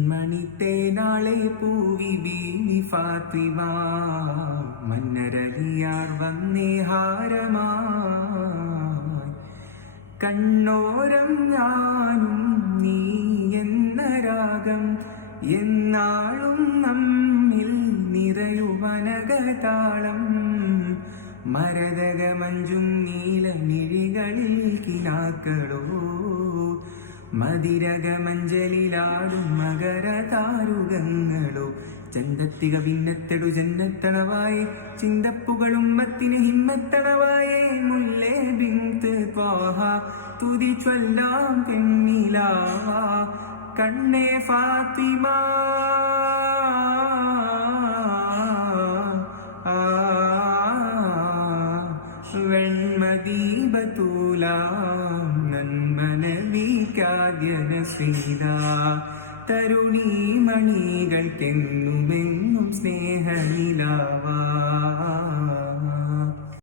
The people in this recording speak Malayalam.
മണിത്തേനാളെ പൂവി ബീവി ഫാത്തിമ മന്നരലിയാർ വന്നേ ഹാരമായി കണ്ണോരം ഞാനും നീ എന്ന രാഗം എന്നാളും നമ്മിൽ നിറയുവനകതാളം മരതകമഞ്ചും നീലമിഴികളിൽ കിനാക്കളോ മതിരകമഞ്ചലിലാടും മകരതാരുകങ്ങളോ ചന്തത്തിക ഭിന്നത്തെടു ജന്നത്തണവായേ ചിന്തപ്പുകളും മത്തിന് ഹിമ്മത്തണവായേ മുല്ലേ ബിന്ത് ത്വാഹ തുതി ചൊല്ലാം പെണ്ണിലാവാ കണ്ണേ ഫാത്തിമ വെൺമദീപത്തൂലാം നന്മനബിക്കാദ്യനസീത തരുണീമണികൾക്കെന്നുമെന്നും സ്നേഹനിലാവാ